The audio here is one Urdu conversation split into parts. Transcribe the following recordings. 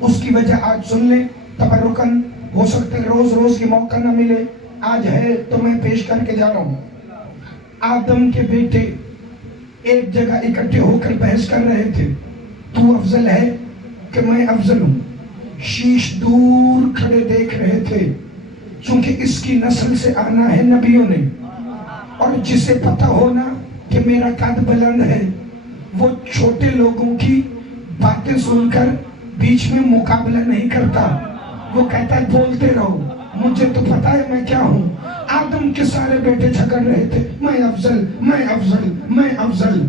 اس کی وجہ آج سن لیں تبرکن، ہو سکتا ہے روز روز کی موقع نہ ملے، آج ہے تو میں پیش کر کے جا رہا ہوں۔ آدم کے بیٹے ایک جگہ اکٹھے ہو کر بحث کر رہے تھے، تو افضل ہے کہ میں افضل ہوں۔ شیش دور کھڑے دیکھ رہے تھے، چونکہ اس کی نسل سے آنا ہے نبیوں نے، اور جسے پتہ ہونا کہ میرا قد بلند ہے وہ چھوٹے لوگوں کی باتیں سن کر بیچ میں مقابلہ نہیں کرتا، وہ کہتا ہے بولتے رہو، مجھے تو پتا ہے میں کیا ہوں۔ آدم کے سارے بیٹے جھگڑ رہے تھے، میں افضل، میں افضل، میں افضل۔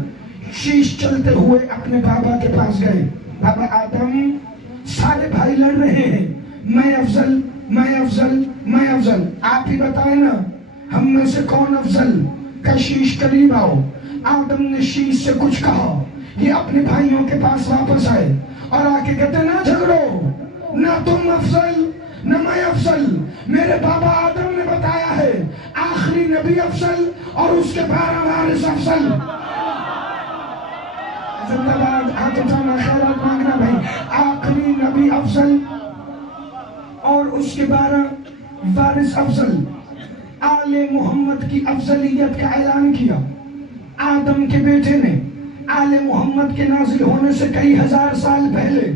شیش چلتے ہوئے اپنے بابا کے پاس گئے، بابا آدم سارے بھائی لڑ رہے ہیں، میں افضل، میں افضل، میں افضل، آپ ہی بتائیں نا ہم میں سے کون افضل؟ کہ شیش قریب آؤ۔ آدم نے شیش سے کچھ کہا، یہ اپنے بھائیوں کے پاس واپس آئے اور آکے کہتے نہ جھگڑو، نہ تم افضل نہ میں افضل، میرے بابا آدم نے بتایا ہے آخری نبی افضل اور اس کے 12 وارث افضل۔ زندہ باد، ہاتھ اٹھانا، خیرات مانگنا بھائی، آخری نبی افضل اور اس کے 12 وارث افضل۔ آل محمد کی افضلیت کا اعلان کیا آدم کے بیٹے نے۔ آل محمد کے نازل ہونے سے کئی ہزار سال پہلے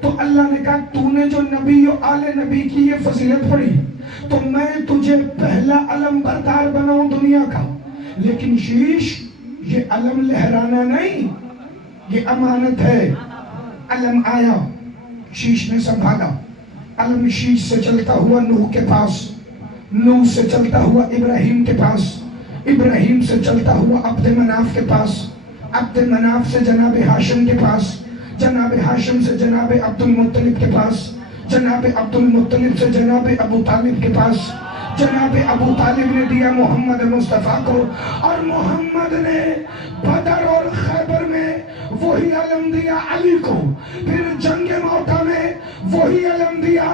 تو اللہ نے کہا تو نے جو نبی و آل نبی کی یہ فضیلت پڑھی تو میں تجھے پہلا علم بردار بناؤں دنیا کا، لیکن شیش یہ علم لہرانا نہیں، یہ امانت ہے۔ علم آیا، شیش نے سنبھالا، علم شیش سے چلتا ہوا نوح کے پاس، نوح سے چلتا ہوا ابراہیم کے پاس، ابراہیم سے چلتا ہوا عبد مناف کے پاس، عبد مناف سے جناب ہاشم کے پاس، جناب ہاشم سے جناب عبد المطلب کے پاس، جناب عبد المطلب سے جناب ابو طالب کے پاس، جناب ابو طالب نے دیا محمد مصطفیٰ کو، اور محمد نے بدر اور خیبر میں وہی علم دیا علی کو، پھر جنگ موتا میں وہی علم دیا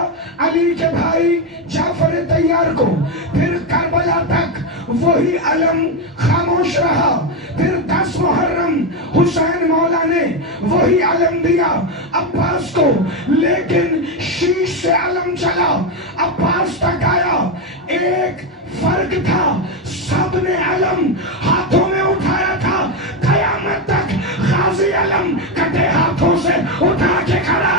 علی کے بھائی جعفر طیار کو، پھر کربلا تک وہی علم خاموش رہا، پھر 10 محرم حسین مولا نے وہی علم دیا عباس کو، لیکن شیش سے علم چلا عباس تک آیا۔ ایک فرق تھا، سب نے علم ہاتھوں میں اٹھایا تھا، قیامت تک غازی علم کٹے ہاتھوں سے اٹھا کے کھڑا۔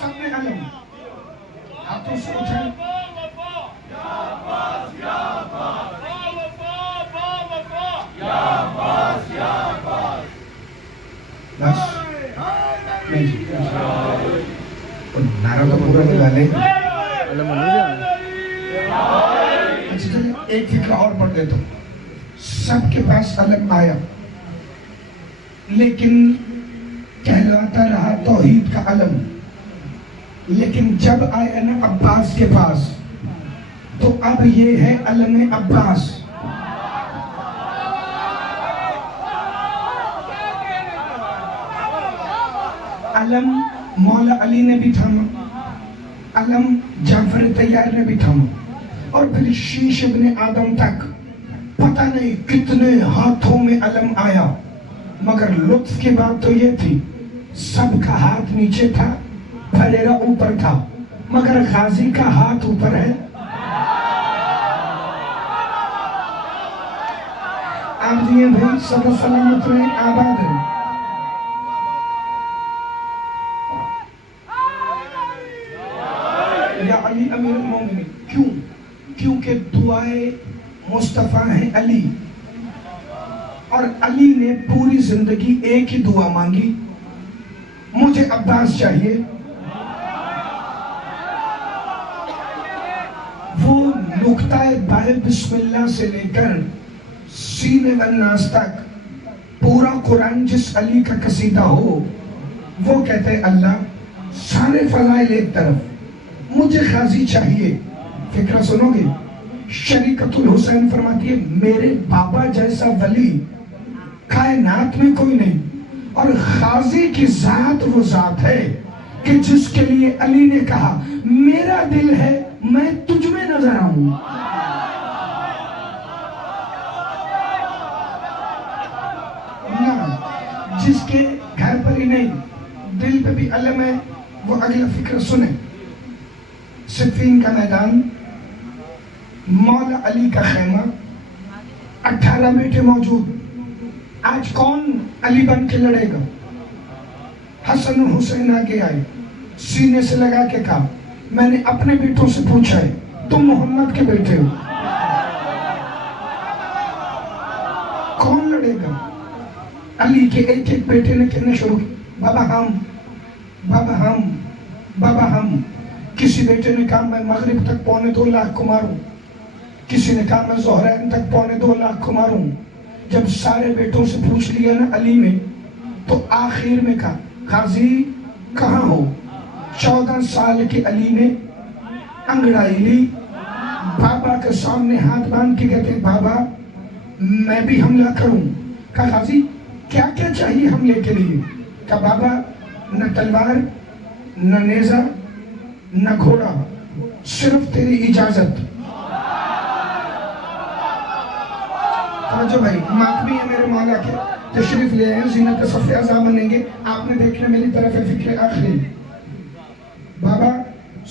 سب نے علم ہاتھوں سے اٹھایا۔ بس نعرہ تو پورا لگا لیں۔ اچھا چلیں ایک فکرہ اور پڑھ دیتا ہوں۔ سب کے پاس علم آیا لیکن کہلاتا رہا توحید کا علم، لیکن جب آیا نا عباس کے پاس تو اب یہ ہے علم عباس۔ علم مولا علی نے بھی تھاما، علم جعفر طیار نے بھی تھاما، اور پھر شیش ابن آدم تک پتہ نہیں کتنے ہاتھوں میں علم آیا، مگر لطف کی بات تو یہ تھی سب کا ہاتھ نیچے تھا، پھریرا اوپر تھا، مگر غازی کا ہاتھ اوپر ہے۔ آپ دیئے بھائی صدا سلامت رہے، آباد رہے۔ یا علی امیر المومنین، کیوں؟ کیونکہ دعائے مصطفیٰ ہیں علی، اور علی نے پوری زندگی ایک ہی دعا مانگی، مجھے عباس چاہیے۔ وہ نقطہ بائے بسم اللہ سے لے کر سینے والناس تک پورا قرآن جس علی کا قصیدہ ہو، وہ کہتے ہیں اللہ سارے فضائل ایک طرف، مجھے غازی چاہیے۔ فکرہ سنو گے، شریکت الحسین فرماتی ہے میرے بابا جیسا ولی کائنات میں کوئی نہیں، اور غازی کی ذات وہ ذات ہے کہ جس کے لیے علی نے کہا میرا دل ہے میں تجھ میں نظر آؤں۔ جس کے گھر پر ہی نہیں دل پہ بھی علم ہے وہ اگلا فکر سنیں. صفین کا میدان، مولا علی کا خیمہ، 18 بیٹے موجود. آج کون علی بن کے لڑے گا؟ حسن و حسین آگے آئے، سینے سے لگا کے کہا میں نے اپنے بیٹوں سے پوچھا ہے تم محمد کے بیٹے ہو. کون لڑے گا؟ علی کے ایک ایک بیٹے نے کہنے شروع کی بابا ہم، بابا ہم، بابا ہم. کسی بیٹے نے کہا میں مغرب تک 2.25 لاکھ کو ماروں، کسی نے کہا میں ظہرین تک 2.25 لاکھ کو ماروں. جب سارے بیٹوں سے پوچھ لیا نا علی نے تو آخر میں کہا غازی کہاں ہو؟ 14 سال کے علی نے انگڑائی لی، بابا کے سامنے ہاتھ باندھ کے کہتے ہیں بابا میں بھی حملہ کروں. کہا غازی کیا کیا چاہیے حملے کے لیے؟ کہا بابا نہ تلوار، نہ نیزہ، نہ گھوڑا، صرف تیری اجازت. توجہ بھائی، ماتمی ہے میرے مولا کے، تشریف لے آئے، زینت صف اعضاء بنیں گے. آپ نے دیکھنا میری طرف ہے فکر آخری. بابا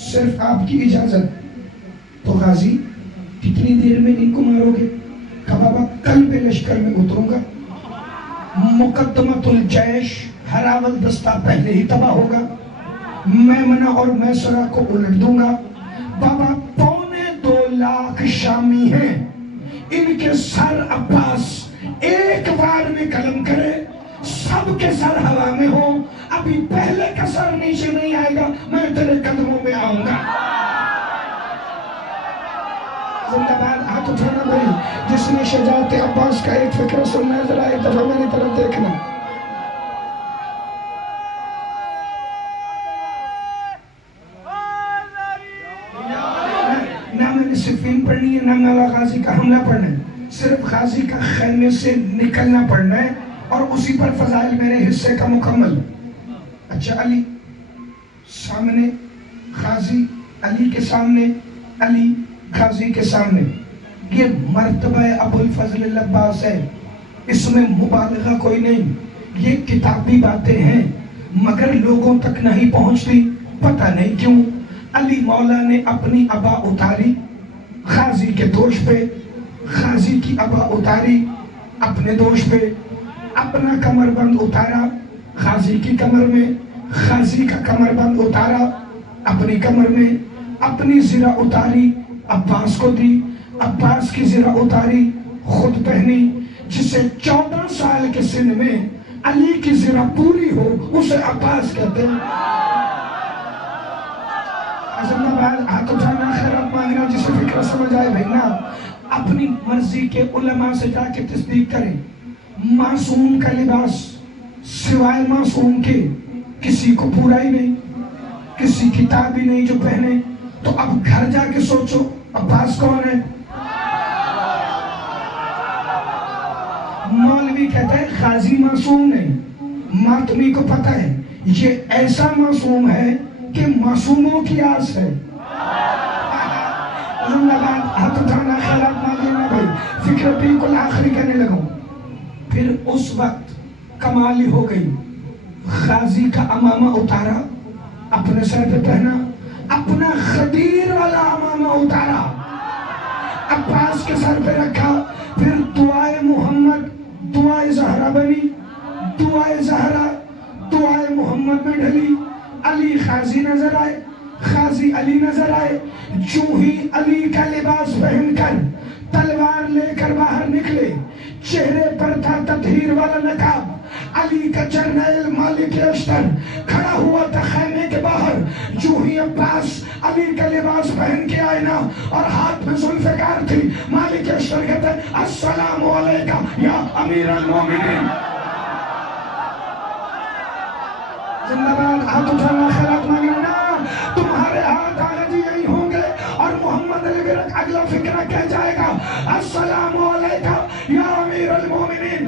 صرف آپ کی اجازت. تو غازی کتنی دیر میں ان کو مارو گے؟ کہا بابا کل پہ لشکر میں اتروں گا، مقدمت الجیش ہراول دستہ پہلے ہی تباہ ہوگا، میمنہ اور میسرہ کو الٹ دوں گا. بابا 2.25 لاکھ شامی ہیں، ان کے سر عباس ایک بار میں قلم کرے، سب کے سر ہوا میں ہو، ابھی پہلے کا سر نیچے نہیں آئے گا، میں تیرے قدموں میں آؤں گا. زندہ باد. ہاتھ اٹھانا بھائی جس نے شجاعت عباس کا ایک فکر سننا ہے، ذرا ایک دفعہ میری طرف دیکھنا. نہ میں نے صفین پڑھنی ہے، نہ مولا غازی کا حملہ پڑھنا ہے، صرف غازی کا خیمے سے نکلنا پڑھنا ہے اور اسی پر فضائل میرے حصے کا مکمل. اچھا علی سامنے، غازی علی کے سامنے، علی غازی کے سامنے. یہ مرتبہ ابو الفضل العباس ہے، اس میں مبالغہ کوئی نہیں. یہ کتابی باتیں ہیں مگر لوگوں تک نہیں پہنچتی، پتہ نہیں کیوں. علی مولا نے اپنی ابا اتاری غازی کے دوش پہ، غازی کی ابا اتاری اپنے دوش پہ، اپنا کمر بند اتارا غازی کی کمر میں، غازی کا کمر بند اتارا اپنی کمر میں، اپنی زرہ اتاری عباس کو دی، عباس کی زرہ اتاری خود پہنی. جسے 14 سال کے سن میں علی کی زرہ پوری ہو اسے عباس کہتے ہیں. زندہ باد. ہاتھ اٹھانا، خیرات مانگنا، جسے فکر سمجھ آئے بھائی نا اپنی مرضی کے علماء سے جا کے تصدیق کریں. معصوم کا لباس سوائے معصوم کے کسی کو پورا ہی نہیں، کسی کتاب ہی نہیں جو پہنے. تو اب گھر جا کے سوچو عباس کون ہے؟ مولوی کہتا ہے غازی معصوم نہیں، ماتمی کو پتہ ہے یہ ایسا معصوم ہے کہ معصوموں کی آس ہے. زندہ باد. ہاتھ اٹھانا، خیرات مانگنا بھائی، فکر بالکل آخری کرنے لگا. پھر اس وقت کمالی ہو گئی. غازی کا امامہ اتارا، اپنے سر پہ پہنا، اپنا خدیر والا امامہ اتارا، عباس کے سر پہ رکھا. پھر دعائے محمد، دعائے زہرہ بنی، دعائے زہرہ دعائے محمد میں ڈھلی. علی غازی نظر آئے، غازی علی نظر آئے. جو ہی علی کا لباس پہن کر تلوار لے کر باہر نکلے، چہرے پر تھا تطہیر والا نقاب. علی کا جرنیل مالک اشتر کھڑا ہوا تھا خیمے کے باہر. جو ہی عباس علی کا لباس پہن کے آئے نا اور ہاتھ میں ذوالفقار تھی، مالک اشتر کہتے ہیں السلام علیکہ یا امیر المومنین. زندہ باد. ہاتھ اٹھانا، خیرات مانگنا. تمہارے ہاتھ آگے جی یہی ہوں گے اور محمد علی برک اگلا فکرہ کہہ جائے گا السلام علیکہ یا امیر المومنین.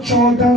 14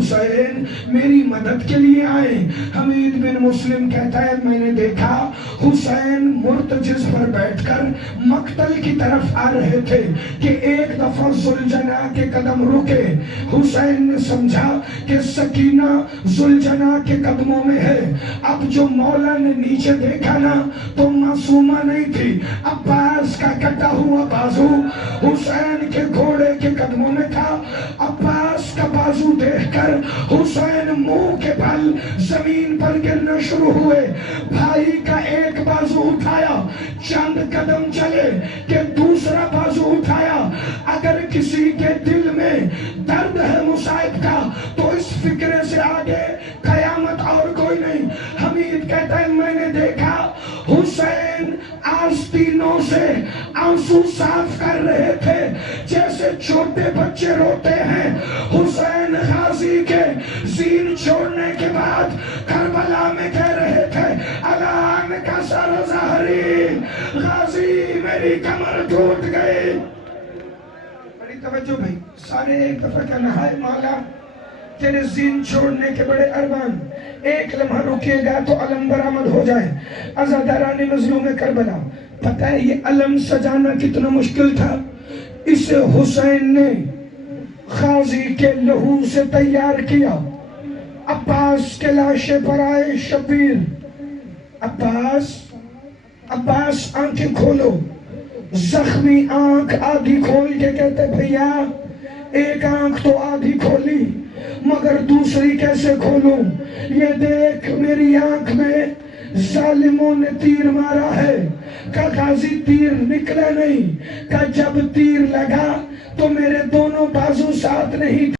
حسین میری مدد کے لیے آئے. حمید بن مسلم کہتا ہے میں نے دیکھا حسین مرتجز پر بیٹھ کر مقتل کی طرف آ رہے تھے کہ ایک دفعہ ذوالجناح کے قدم رکے. حسین نے سمجھا کہ سکینہ ذوالجناح کے قدموں میں ہے. اب جو مولا نے نیچے دیکھا نا تو معصومہ نہیں تھی. عباس کا کٹا ہوا بازو حسین کے گھوڑے کے قدموں میں تھا. عباس کا بازو دیکھ کر حسین منہ کے بل زمین پر گرنا شروع ہوئے. بھائی کا ایک بازو اٹھایا, چند قدم چلے کہ دوسرا بازو اٹھایا. اگر کسی کے دل میں درد ہے مصائب کا تو اس فکرے سے آگے قیامت اور کوئی نہیں. حمید کہتا ہے میں نے دیکھا حسین آستینوں سے آنسو صاف کر رہے تھے جیسے چھوٹے بچے روتے ہیں. حسین غازی کے زین چھوڑنے کے بعد کربلا میں کہہ رہے تھے الان کا سر ظہری, غازی میری کمر ٹوٹ گئی. بڑی توجہ بھائی, سارے ایک دفعہ کہنا ہے مولا تیرے زین چھوڑنے کے بڑے ارمان, ایک لمحہ رکیے گا تو علم برآمد ہو جائے. عزاداران مظلوم کربلا, پتہ ہے یہ علم سجانا کتنا مشکل تھا. اسے حسین نے غازی کے لہو سے تیار کیا. عباس کے لاشے پر آئے شبیر. عباس آنکھیں کھولو. زخمی آنکھ آدھی کھول کے کہتے بھیا ایک آنکھ تو آدھی کھولی مگر دوسری کیسے کھولوں؟ یہ دیکھ میری آنکھ میں ظالموں نے تیر مارا ہے. کہ غازی تیر نکلا نہیں, کہ جب تیر لگا تو میرے دونوں بازو ساتھ نہیں